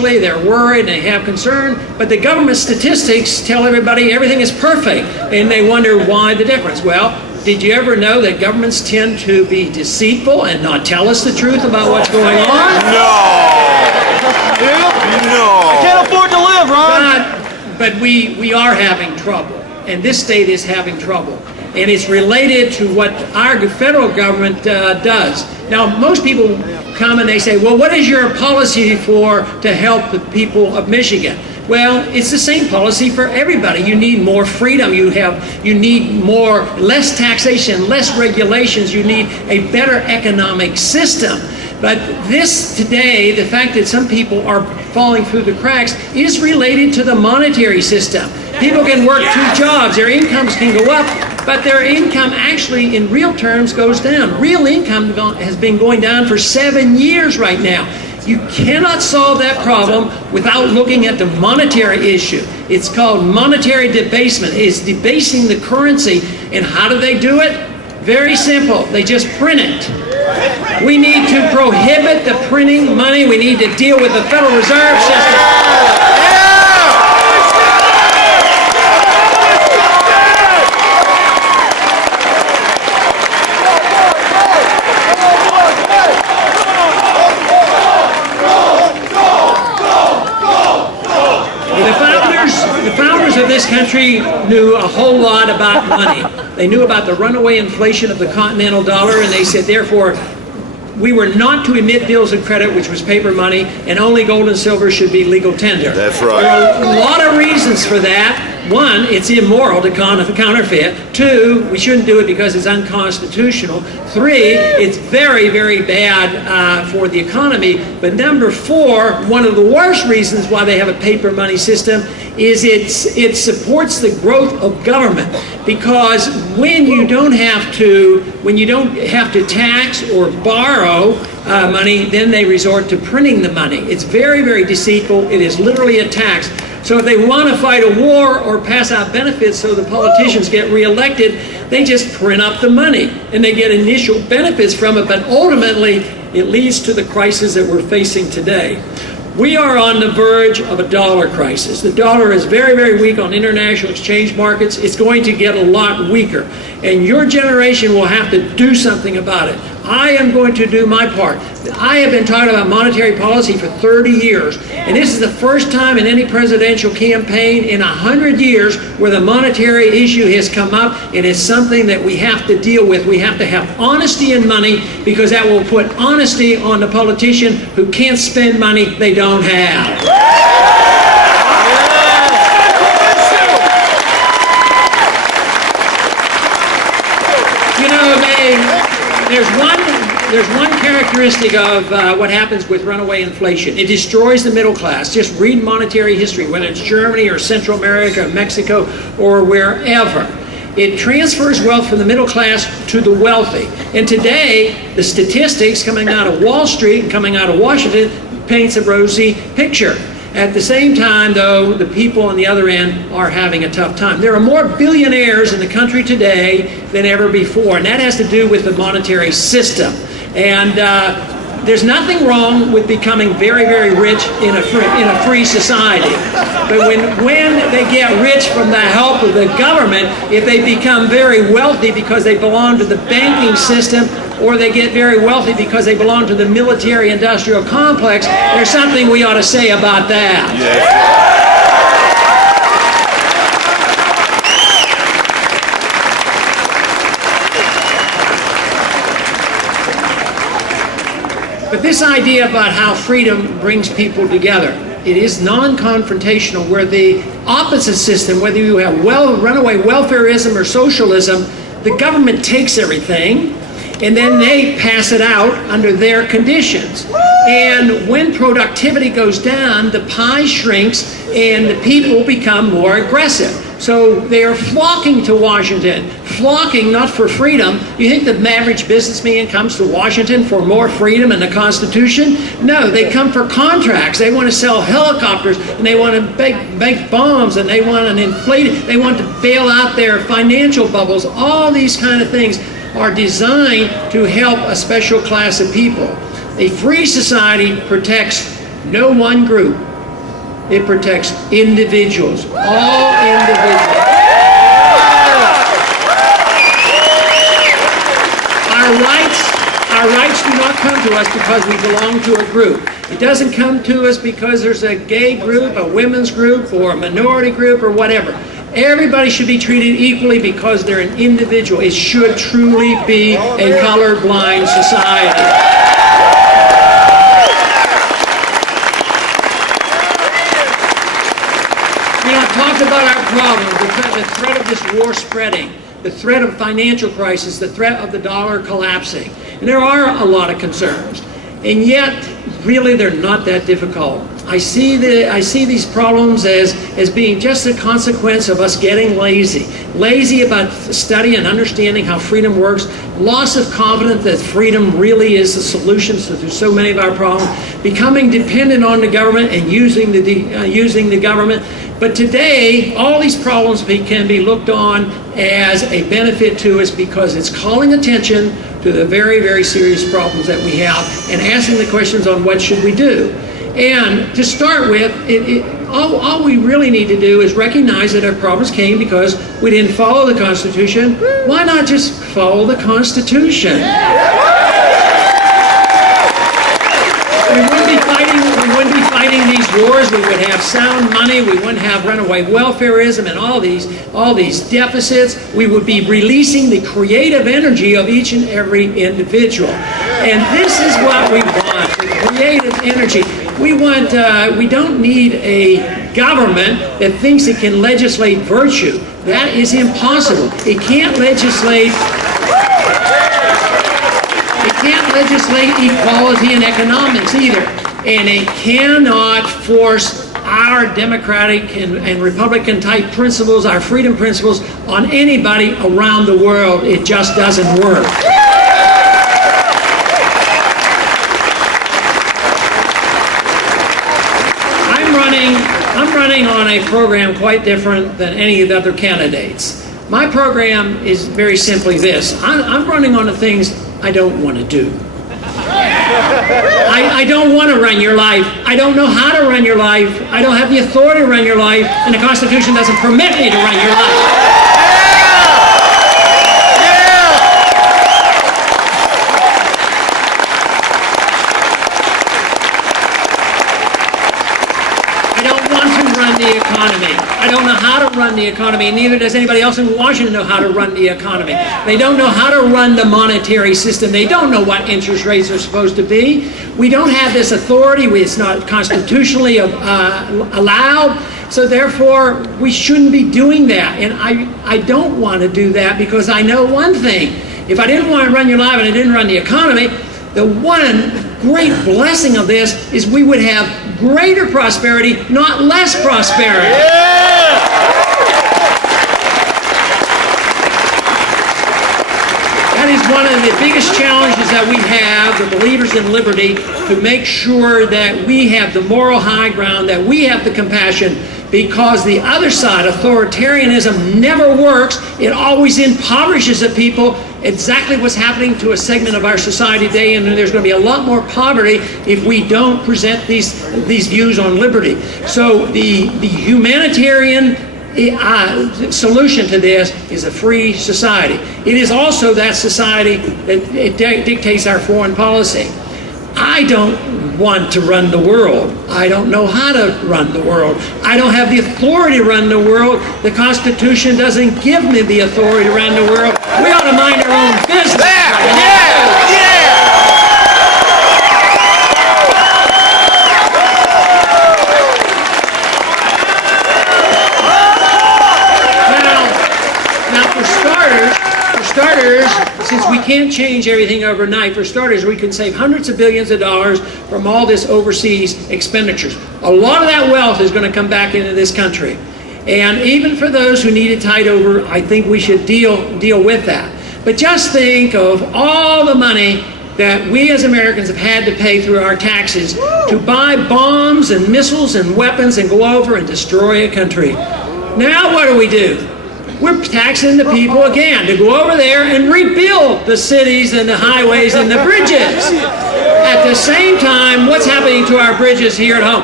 they're worried, they have concern, but the government statistics tell everybody everything is perfect, and they wonder why the difference. Well, did you ever know that governments tend to be deceitful and not tell us the truth about what's going on? No! No! I can't afford to live, Ron! But we are having trouble, and this state is having trouble. And it's related to what our federal government does. Now, most people come and they say, well, what is your policy to help the people of Michigan? Well, it's the same policy for everybody. You need more freedom. You need less taxation, less regulations. You need a better economic system. But this today, the fact that some people are falling through the cracks is related to the monetary system. People can work 2 jobs, their incomes can go up, but their income actually in real terms goes down. Real income has been going down for 7 years right now. You cannot solve that problem without looking at the monetary issue. It's called monetary debasement. It's debasing the currency. And how do they do it? Very simple. They just print it. We need to prohibit the printing money. We need to deal with the Federal Reserve System. The founders of this country knew a whole lot about money. They knew about the runaway inflation of the continental dollar, and they said, therefore, we were not to emit bills of credit, which was paper money, and only gold and silver should be legal tender. That's right. There are a lot of reasons for that. 1, it's immoral to counterfeit. 2, we shouldn't do it because it's unconstitutional. 3, it's very, very bad for the economy. But number 4, one of the worst reasons why they have a paper money system is it supports the growth of government, because when you don't have to tax or borrow money, then they resort to printing the money. It's very, very deceitful. It is literally a tax. So if they want to fight a war or pass out benefits so the politicians get reelected, they just print up the money and they get initial benefits from it, but ultimately it leads to the crisis that we're facing today. We are on the verge of a dollar crisis. The dollar is very, very weak on international exchange markets. It's going to get a lot weaker. And your generation will have to do something about it. I am going to do my part. I have been talking about monetary policy for 30 years. And this is the first time in any presidential campaign in 100 years where the monetary issue has come up, and it's something that we have to deal with. We have to have honesty in money, because that will put honesty on the politician who can't spend money they don't have. You know, there's one characteristic of what happens with runaway inflation. It destroys the middle class. Just read monetary history, whether it's Germany or Central America or Mexico or wherever. It transfers wealth from the middle class to the wealthy. And today, the statistics coming out of Wall Street and coming out of Washington paints a rosy picture. At the same time, though, the people on the other end are having a tough time. There are more billionaires in the country today than ever before, and that has to do with the monetary system. And there's nothing wrong with becoming very, very rich in a free society. But when they get rich from the help of the government, if they become very wealthy because they belong to the banking system, or they get very wealthy because they belong to the military-industrial complex, there's something we ought to say about that. But this idea about how freedom brings people together, it is non-confrontational, where the opposite system, whether you have runaway welfarism or socialism, the government takes everything and then they pass it out under their conditions. And when productivity goes down, the pie shrinks and the people become more aggressive. So they are flocking to Washington, flocking not for freedom. You think the average businessman comes to Washington for more freedom and the Constitution? No, they come for contracts. They want to sell helicopters, and they want to make bombs, and they want to inflate it. They want to bail out their financial bubbles. All these kind of things are designed to help a special class of people. A free society protects no one group. It protects individuals, all individuals. Our rights do not come to us because we belong to a group. It doesn't come to us because there's a gay group, a women's group, or a minority group, or whatever. Everybody should be treated equally because they're an individual. It should truly be a colorblind society. You know, talk about our problem, the threat of this war spreading, the threat of financial crisis, the threat of the dollar collapsing. And there are a lot of concerns. And yet, really, they're not that difficult. I see these problems as being just a consequence of us getting lazy. Lazy about studying and understanding how freedom works. Loss of confidence that freedom really is the solution to so many of our problems. Becoming dependent on the government and using the government. But today, all these problems can be looked on as a benefit to us because it's calling attention to the very, very serious problems that we have and asking the questions on what should we do. And to start with, all we really need to do is recognize that our problems came because we didn't follow the Constitution. Why not just follow the Constitution? We wouldn't be fighting these wars. We would have sound money. We wouldn't have runaway welfareism and all these deficits. We would be releasing the creative energy of each and every individual. And this is what we want, the creative energy. We don't need a government that thinks it can legislate virtue. That is impossible. It can't legislate equality in economics either. And it cannot force our democratic and Republican type principles, our freedom principles, on anybody around the world. It just doesn't work. I'm running on a program quite different than any of the other candidates. My program is very simply this. I'm running on the things I don't want to do. I don't want to run your life. I don't know how to run your life. I don't have the authority to run your life, and the Constitution doesn't permit me to run your life. The economy. I don't know how to run the economy, and neither does anybody else in Washington know how to run the economy. They don't know how to run the monetary system. They don't know what interest rates are supposed to be. We don't have this authority. It's not constitutionally allowed. So therefore, we shouldn't be doing that. And I don't want to do that because I know one thing. If I didn't want to run your life and I didn't run the economy, the one great blessing of this is we would have greater prosperity, not less prosperity. That is one of the biggest challenges that we have, the believers in liberty, to make sure that we have the moral high ground, that we have the compassion, because the other side, authoritarianism, never works. It always impoverishes the people. Exactly what's happening to a segment of our society today, and there's going to be a lot more poverty if we don't present these views on liberty. So the humanitarian solution to this is a free society. It is also that society that dictates our foreign policy. I don't want to run the world. I don't know how to run the world. I don't have the authority to run the world. The Constitution doesn't give me the authority to run the world. We ought to mind our own business. Since we can't change everything overnight, for starters, we can save hundreds of billions of dollars from all this overseas expenditures. A lot of that wealth is going to come back into this country. And even for those who need it tied over, I think we should deal with that. But just think of all the money that we as Americans have had to pay through our taxes to buy bombs and missiles and weapons and go over and destroy a country. Now what do? We're taxing the people again to go over there and rebuild the cities and the highways and the bridges. At the same time, what's happening to our bridges here at home?